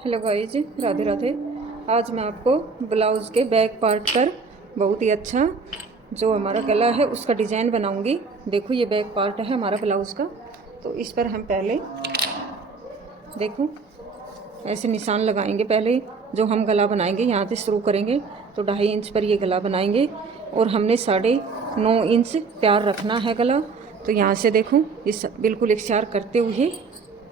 Hello guys, Radhe Radhe. आज मैं आपको ब्लाउज़ के बैक पार्ट पर बहुत ही अच्छा जो हमारा गला है उसका डिज़ाइन बनाऊंगी। देखो ये बैक पार्ट है हमारा ब्लाउज़ का। तो इस पर हम पहले देखो ऐसे निशान लगाएंगे। पहले जो हम गला बनाएंगे यहाँ से शुरू करेंगे तो 2.5 इंच पर ये गला बनाएंगे और हमने 9.5 इंच तैयार रखना है गला। तो यहाँ से देखो इस बिल्कुल इकसार करते हुए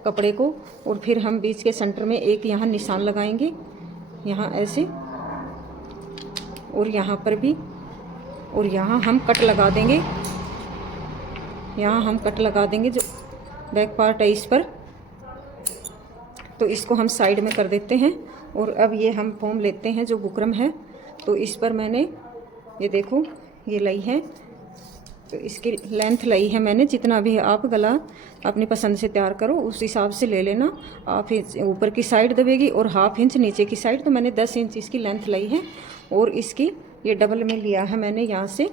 कपड़े को, और फिर हम बीच के सेंटर में एक यहाँ निशान लगाएंगे, यहाँ ऐसे, और यहाँ पर भी, और यहाँ हम कट लगा देंगे। यहाँ हम कट लगा देंगे जो बैक पार्ट है इस पर। तो इसको हम साइड में कर देते हैं। और अब ये हम फॉर्म लेते हैं जो बुकरम है। तो इस पर मैंने ये देखो ये लाई है, तो इसकी लेंथ लाई है मैंने। जितना भी आप गला अपनी पसंद से तैयार करो उस हिसाब से ले लेना। हाफ इंच ऊपर की साइड दबेगी और हाफ इंच नीचे की साइड। तो मैंने 10 इंच इसकी लेंथ लाई है और इसकी ये डबल में लिया है मैंने यहाँ से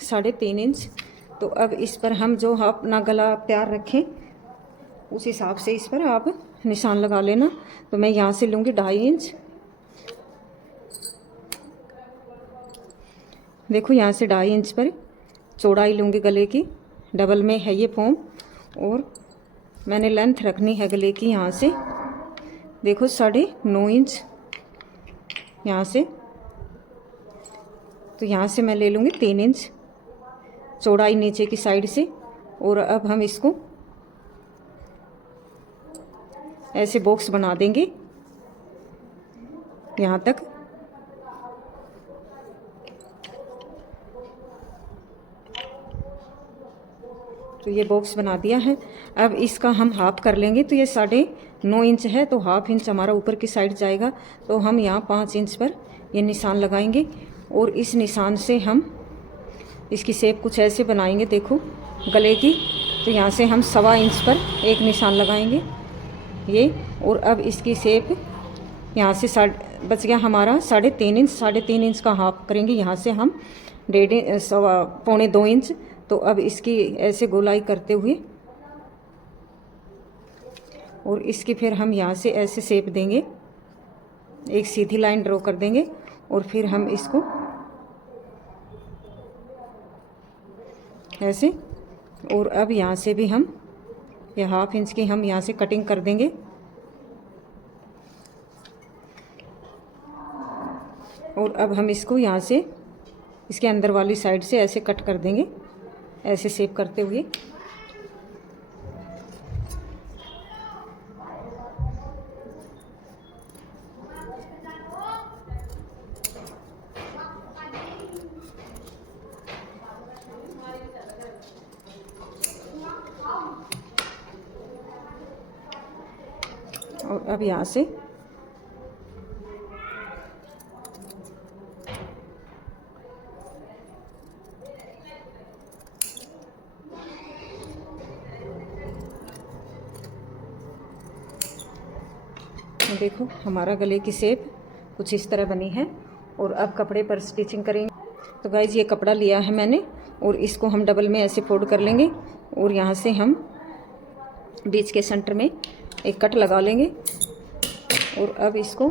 3.5 इंच। तो अब इस पर हम जो अपना गला तैयार रखें उस हिसाब से इस पर आप निशान लगा लेना। तो मैं यहाँ से लूँगी 2.5 इंच। देखो यहाँ से 2.5 इंच पर चौड़ाई लूँगी गले की। डबल में है ये फॉर्म और मैंने लेंथ रखनी है गले की यहाँ से देखो 9.5 इंच यहाँ से। तो यहाँ से मैं ले लूँगी 3 इंच चौड़ाई नीचे की साइड से। और अब हम इसको ऐसे बॉक्स बना देंगे यहाँ तक। तो ये बॉक्स बना दिया है। अब इसका हम हाफ कर लेंगे। तो ये 9.5 इंच है तो हाफ इंच हमारा ऊपर की साइड जाएगा। तो हम यहाँ 5 इंच पर ये निशान लगाएंगे और इस निशान से हम इसकी शेप कुछ ऐसे बनाएंगे देखो गले की। तो यहाँ से हम 1.25 इंच पर एक निशान लगाएंगे ये। और अब इसकी शेप यहाँ से बच गया हमारा 3.5 इंच। 3.5 इंच का हाफ करेंगे यहाँ से हम 1.5 इंच। तो अब इसकी ऐसे गोलाई करते हुए और इसकी फिर हम यहाँ से ऐसे शेप देंगे, एक सीधी लाइन ड्रॉ कर देंगे और फिर हम इसको ऐसे। और अब यहाँ से भी हम ये हाफ इंच की हम यहाँ से कटिंग कर देंगे। और अब हम इसको यहाँ से इसके अंदर वाली साइड से ऐसे कट कर देंगे, ऐसे शेप करते हुए। और अब यहाँ से देखो हमारा गले की शेप कुछ इस तरह बनी है। और अब कपड़े पर स्टिचिंग करेंगे। तो गाइज ये कपड़ा लिया है मैंने और इसको हम डबल में ऐसे फोल्ड कर लेंगे और यहाँ से हम बीच के सेंटर में एक कट लगा लेंगे। और अब इसको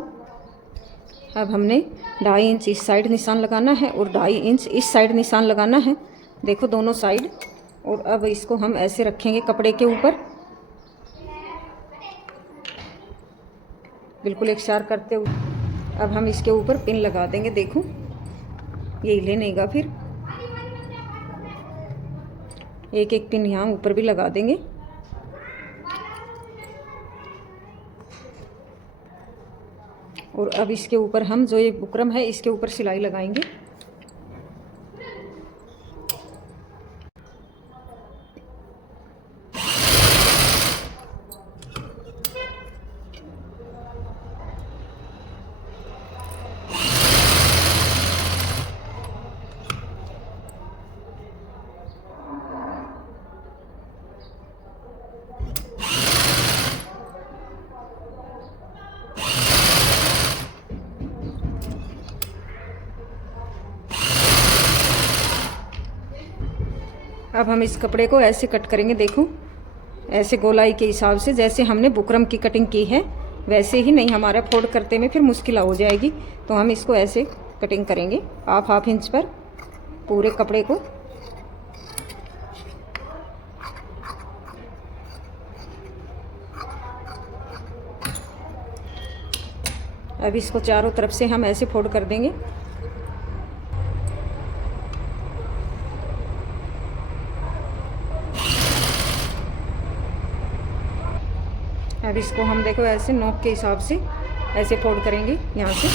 अब हमने 2.5 इंच इस साइड निशान लगाना है और 2.5 इंच इस साइड निशान लगाना है देखो दोनों साइड। और अब इसको हम ऐसे रखेंगे कपड़े के ऊपर बिल्कुल इकसार करते हुए। अब हम इसके ऊपर पिन लगा देंगे देखो ये हिले नहींगा। फिर एक एक पिन यहाँ ऊपर भी लगा देंगे। और अब इसके ऊपर हम जो ये बुकरम है इसके ऊपर सिलाई लगाएंगे। अब हम इस कपड़े को ऐसे कट करेंगे देखो ऐसे गोलाई के हिसाब से जैसे हमने बुकरम की कटिंग की है वैसे ही नहीं, हमारा फोल्ड करते में फिर मुश्किल हो जाएगी। तो हम इसको ऐसे कटिंग करेंगे हाफ इंच पर पूरे कपड़े को। अब इसको चारों तरफ से हम ऐसे फोल्ड कर देंगे। अब इसको हम देखो ऐसे नोक के हिसाब से ऐसे फोल्ड करेंगे यहाँ से।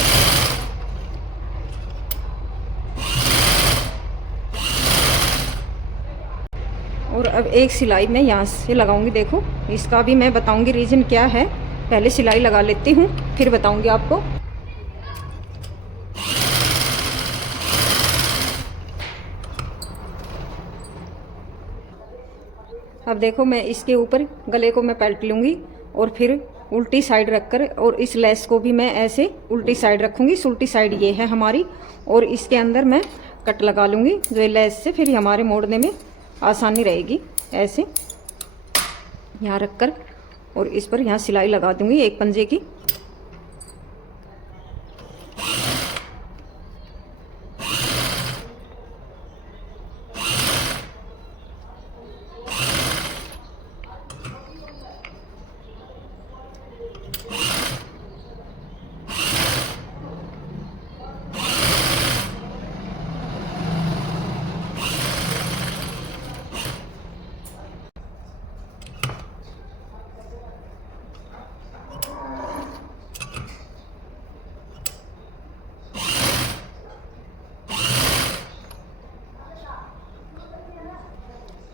और अब एक सिलाई मैं यहाँ से लगाऊंगी। देखो इसका भी मैं बताऊंगी रीज़न क्या है। पहले सिलाई लगा लेती हूँ फिर बताऊंगी आपको। अब देखो मैं इसके ऊपर गले को मैं पलट लूँगी और फिर उल्टी साइड रखकर, और इस लेस को भी मैं ऐसे उल्टी साइड रखूँगी। इस उल्टी साइड ये है हमारी, और इसके अंदर मैं कट लगा लूँगी जो लेस से फिर हमारे मोड़ने में आसानी रहेगी। ऐसे यहाँ रखकर और इस पर यहाँ सिलाई लगा दूँगी एक पंजे की।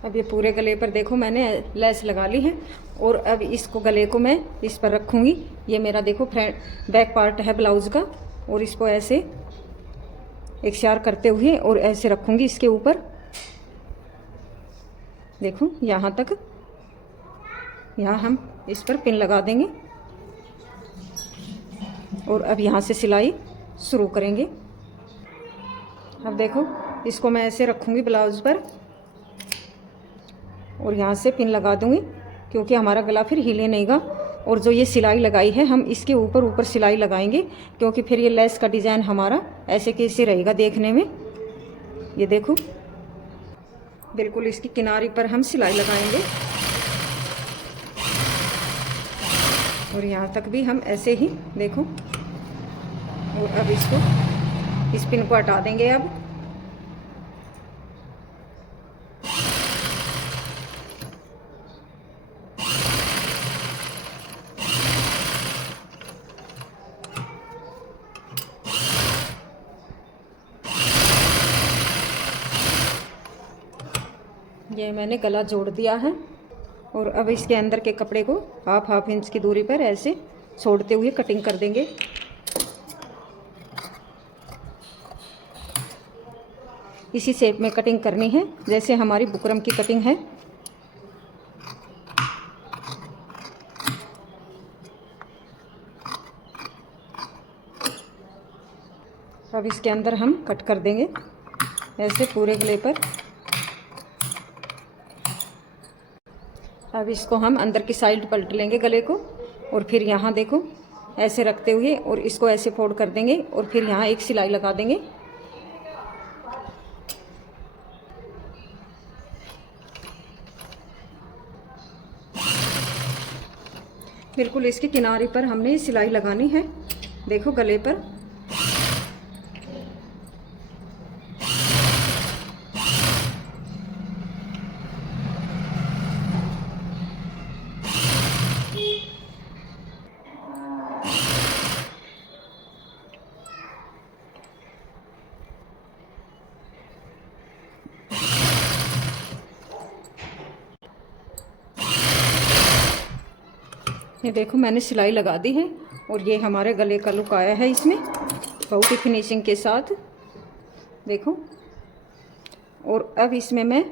अब ये पूरे गले पर देखो मैंने लेस लगा ली है, और अब इसको गले को मैं इस पर रखूँगी। ये मेरा देखो फ्रंट बैक पार्ट है ब्लाउज़ का, और इसको ऐसे एक शार करते हुए और ऐसे रखूँगी इसके ऊपर। देखो यहाँ तक, यहाँ हम इस पर पिन लगा देंगे और अब यहाँ से सिलाई शुरू करेंगे। अब देखो इसको मैं ऐसे रखूँगी ब्लाउज़ पर और यहाँ से पिन लगा दूँगी, क्योंकि हमारा गला फिर हिले नहींगा। और जो ये सिलाई लगाई है हम इसके ऊपर ऊपर सिलाई लगाएंगे, क्योंकि फिर ये लेस का डिज़ाइन हमारा ऐसे कैसे रहेगा देखने में। ये देखो बिल्कुल इसकी किनारे पर हम सिलाई लगाएंगे, और यहाँ तक भी हम ऐसे ही देखो। और अब इसको इस पिन को हटा देंगे। अब ये मैंने गला जोड़ दिया है, और अब इसके अंदर के कपड़े को हाफ इंच की दूरी पर ऐसे छोड़ते हुए कटिंग कर देंगे। इसी शेप में कटिंग करनी है जैसे हमारी बुकरम की कटिंग है। अब इसके अंदर हम कट कर देंगे ऐसे पूरे गले पर। अब इसको हम अंदर की साइड पलट लेंगे गले को, और फिर यहाँ देखो ऐसे रखते हुए और इसको ऐसे फोल्ड कर देंगे, और फिर यहाँ एक सिलाई लगा देंगे। बिल्कुल इसके किनारे पर हमने सिलाई लगानी है, देखो गले पर। ये देखो मैंने सिलाई लगा दी है, और ये हमारे गले का लुक आया है इसमें बहुत ही फिनिशिंग के साथ, देखो। और अब इसमें मैं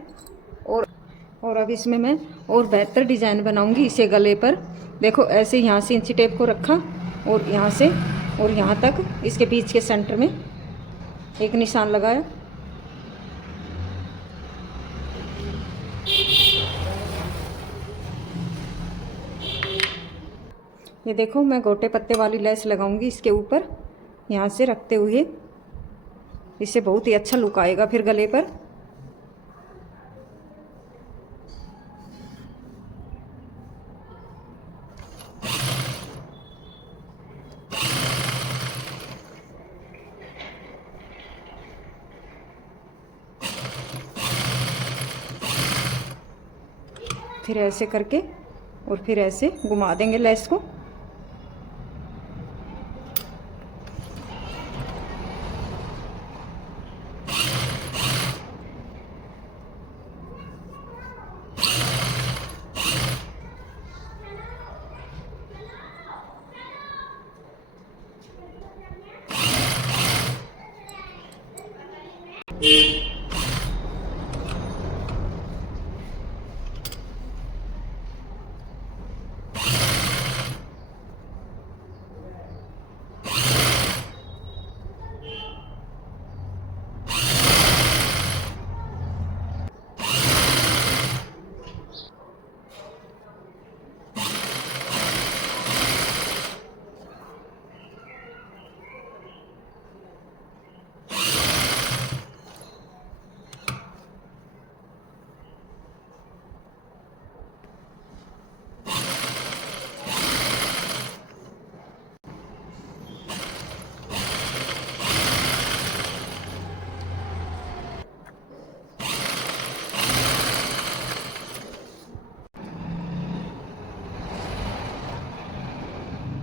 और बेहतर डिज़ाइन बनाऊंगी इसे गले पर। देखो ऐसे यहाँ से इंची टेप को रखा, और यहाँ से और यहाँ तक इसके बीच के सेंटर में एक निशान लगाया। ये देखो मैं गोटे पत्ते वाली लेस लगाऊंगी इसके ऊपर, यहाँ से रखते हुए। इससे बहुत ही अच्छा लुक आएगा फिर गले पर। फिर ऐसे करके और फिर ऐसे घुमा देंगे लेस को।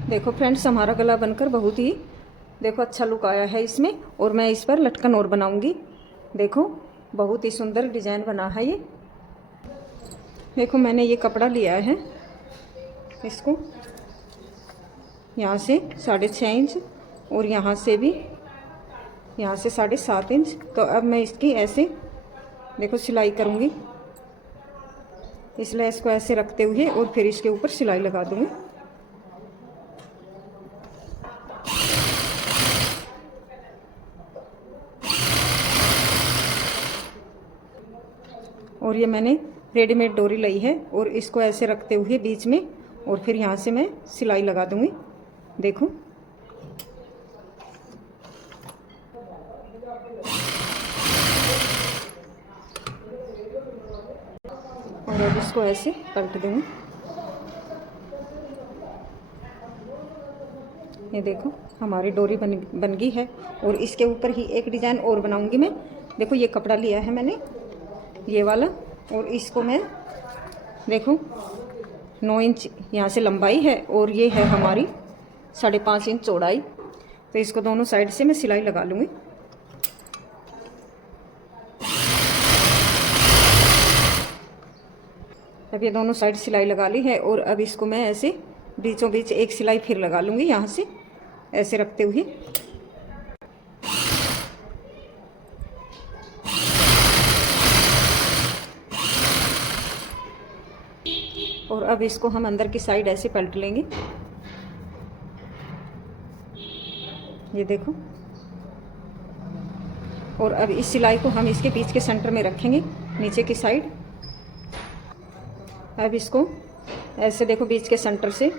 देखो फ्रेंड्स, हमारा गला बनकर बहुत ही देखो अच्छा लुक आया है इसमें। और मैं इस पर लटकन और बनाऊंगी। देखो बहुत ही सुंदर डिजाइन बना है ये। देखो मैंने ये कपड़ा लिया है, इसको यहाँ से 6.5 इंच और यहाँ से भी, यहाँ से 7.5 इंच। तो अब मैं इसकी ऐसे देखो सिलाई करूँगी। इस लेस को ऐसे रखते हुए और फिर इसके ऊपर सिलाई लगा दूँगी। और ये मैंने रेडीमेड डोरी ली है और इसको ऐसे रखते हुए बीच में और फिर यहाँ से मैं सिलाई लगा दूँगी। देखो और अब इसको ऐसे पलट दूँगी। ये देखो हमारी डोरी बन गई है। और इसके ऊपर ही एक डिज़ाइन और बनाऊंगी मैं। देखो ये कपड़ा लिया है मैंने ये वाला, और इसको मैं देखो 9 इंच यहाँ से लंबाई है और ये है हमारी 5.5 इंच चौड़ाई। तो इसको दोनों साइड से मैं सिलाई लगा लूँगी। अब ये दोनों साइड सिलाई लगा ली है और अब इसको मैं ऐसे बीचों बीच एक सिलाई फिर लगा लूँगी, यहाँ से ऐसे रखते हुए। और अब इसको हम अंदर की साइड ऐसे पलट लेंगे। ये देखो। और अब इस सिलाई को हम इसके बीच के सेंटर में रखेंगे, नीचे की साइड। अब इसको ऐसे देखो बीच के सेंटर से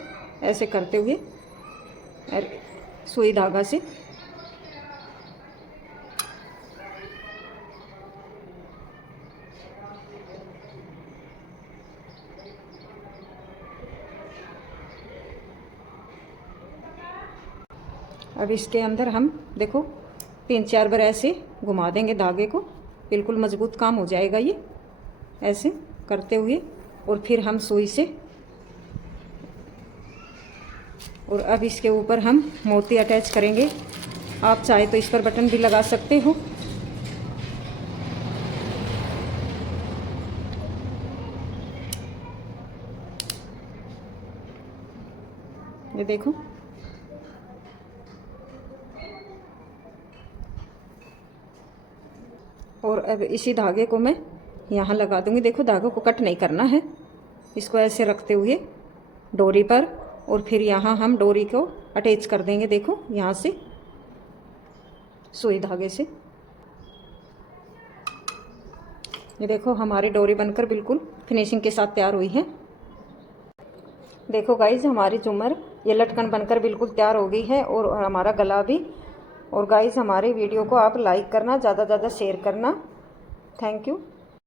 ऐसे करते हुए और सुई धागा से अब इसके अंदर हम देखो 3-4 बार ऐसे घुमा देंगे धागे को। बिल्कुल मजबूत काम हो जाएगा ये ऐसे करते हुए। और फिर हम सुई से, और अब इसके ऊपर हम मोती अटैच करेंगे। आप चाहे तो इस पर बटन भी लगा सकते हो। ये देखो। और अब इसी धागे को मैं यहाँ लगा दूंगी। देखो धागे को कट नहीं करना है, इसको ऐसे रखते हुए डोरी पर, और फिर यहाँ हम डोरी को अटैच कर देंगे। देखो यहाँ से सुई धागे से। ये देखो हमारी डोरी बनकर बिल्कुल फिनिशिंग के साथ तैयार हुई है। देखो गाइज हमारी झूमर ये लटकन बनकर बिल्कुल तैयार हो गई है और हमारा गला भी। और गाइस हमारे वीडियो को आप लाइक करना, ज़्यादा से ज़्यादा शेयर करना। Thank you.